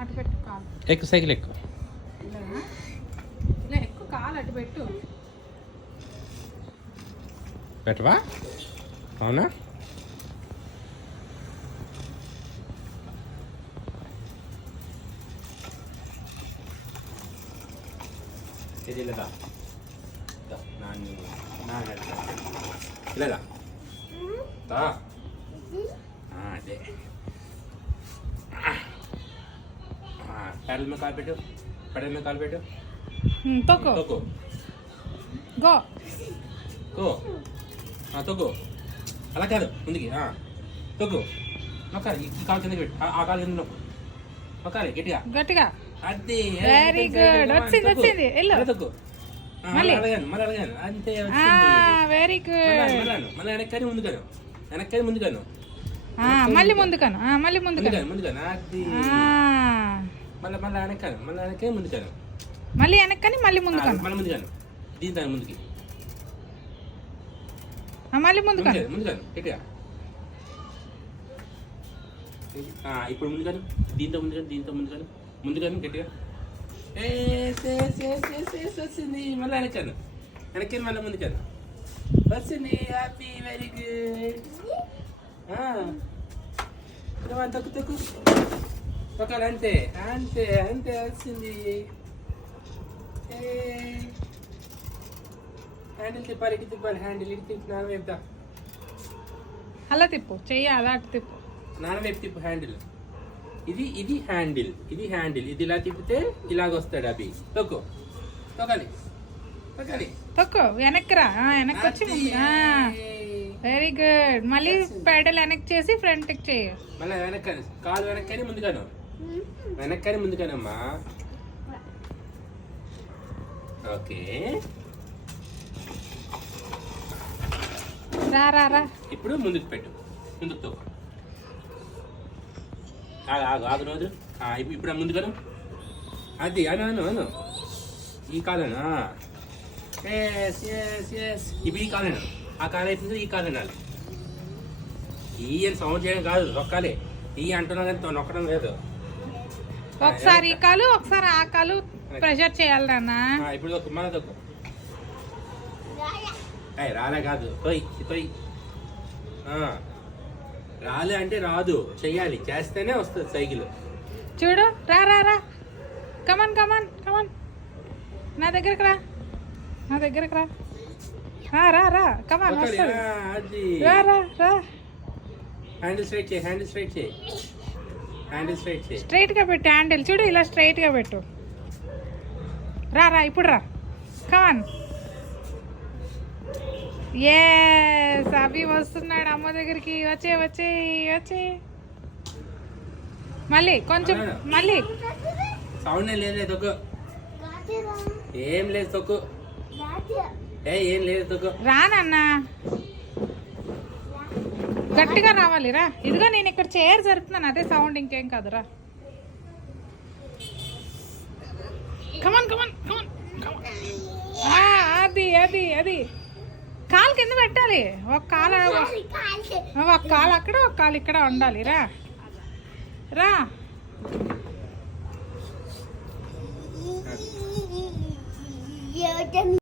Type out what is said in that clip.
అటు పెట్టు కాలు. ఎక్కువ సైకిల్ ఎక్కువ. ఇలా ఎక్కువ కాలు అటు పెట్టు. పెట్టవా? అవునా? ఇది లేదా లేదా అదే పెడల మీద కాలు పెట్టు. పెడల మీద కాలు పెట్టు. తొక్కు తొక్కు గో గో. తొక్కు. అలా కాదు, ముందుకి తొక్కు. నొక్కాలి. ఈ కాలు కిందకి పెట్టు. ఆ కాలు కింద నొక్కు. నొక్కాలి గట్టిగా గట్టిగా. అది వెరీ గుడ్. వచ్చింది వెళ్ళు. తొక్కు. మళ్ళీ అడగాను అంతే. Very good. మళ్ళీ వెనక్కని ముందుగాను. వెనక్కని ముందుగాను. మళ్ళీ ముందుకాను. మళ్ళీ ముందుకాను. ముందుగాను. అది మళ్ళీ వెనక్కాను. మళ్ళీ వెనక్కి ముందుకాను. మళ్ళీ వెనక్కని మళ్ళీ ముందుకాను. మళ్ళీ ముందుగాను. దీని దాని ముందుకి మళ్ళీ ముందుకాను. ముందుగాను గట్టిగా. ఇప్పుడు ముందుగాను. దీంతో ముందుగాను. దీంతో ముందుగాను. ముందుగాను గట్టిగా. వచ్చింది. మళ్ళీ వెనక్కాను. వెనక్కి మళ్ళీ ముందుకాను. వచ్చింది. హ్యాపీ. Very good. తొక్కు తొక్కు. తొక్కాలి. అంతే అంతే అంతే. వచ్చింది. హ్యాండిల్ తిప్పాలి. ఇటు తిప్పాలి. హ్యాండిల్ ఇటు తిప్పు. నాన్న వైపుదా. అలా తిప్పు. చెయ్యి అలా అటు తిప్పు. నాన్న వైపు తిప్పు. హ్యాండిల్ ఇది. ఇది హ్యాండిల్. ఇది హ్యాండిల్. ఇది ఇలా తిప్పితే ఇలాగ వస్తాడు అభి. తొక్కు. తొక్కాలి. తొక్కాలి. తొక్కు. వెనక్కిరా. వెనక్కి వచ్చి వెరీ గుడ్. మళ్ళీ పెడల్ వెనక్కి చేసి ఫ్రంట్కి చేయి. మళ్ళీ వెనక్కని. కాలు వెనక్కని ముందుగాను. వెనక్కని ముందుగానమ్మా. ఓకే. రా రా రా. ఇప్పుడు ముందుకు పెట్టు. ముందుకు తొక్కు. ఆగు ఆగు రోజు. ఇప్పుడు ముందుగాను. అది అను. ఈ కాలనా? ఇప్పుడు ఈ కాలేనా? ఆ కాలు అయిపోయింది. ఈ కాలు అనాలి. ఈ అని సౌండ్ చేయడం కాదు, నొక్కాలి. ఈ అంటున్నా కానీ నొక్కడం లేదు. ఒకసారి ఈ కాలు ఒకసారి ఆ కాలు ప్రెషర్ చేయాలి నాన్న. ఇప్పుడు తొక్కు. మన తొక్కు. రాలే కాదు. తొయ్ తొయ్. రాలే అంటే రాదు, చెయ్యాలి. చేస్తేనే వస్తుంది సైకిల్. చూడు. రా రా రా. Come on come on come on. నా దగ్గరకు రా. నా దగ్గరకు రా. రా రా. కమన్ వస్తుంది. రా రా రా. హ్యాండిల్ స్ట్రైట్ చేయి. హ్యాండిల్ స్ట్రైట్ చేయి. హ్యాండిల్ స్ట్రైట్ చేయి. స్ట్రైట్గా పెట్టు. హ్యాండిల్ చూడు ఇలా స్ట్రైట్గా పెట్టు. రా రా. ఇప్పుడు రా. కమన్. ఎస్. అభి వస్తున్నాడు అమ్మ దగ్గరికి. వచ్చే వచ్చే వచ్చే. మళ్ళీ కొంచెం. మళ్ళీ సౌండ్ లేదు. తొక్కు. ఏం లేదు. తొక్కు. ఏం లేదు. తొక్కు. రానన్నా. గట్టిగా రావాలి. రా. ఇదిగో నేను ఇక్కడ చైర్ జరుపుతున్నాను. అదే సౌండ్, ఇంకేం కాదురా. Come on come on come on. అది అది అది. కాలు కింద పెట్టాలి. ఒక కాలు అక్కడ, ఒక కాలు ఇక్కడ ఉండాలి. రా రా.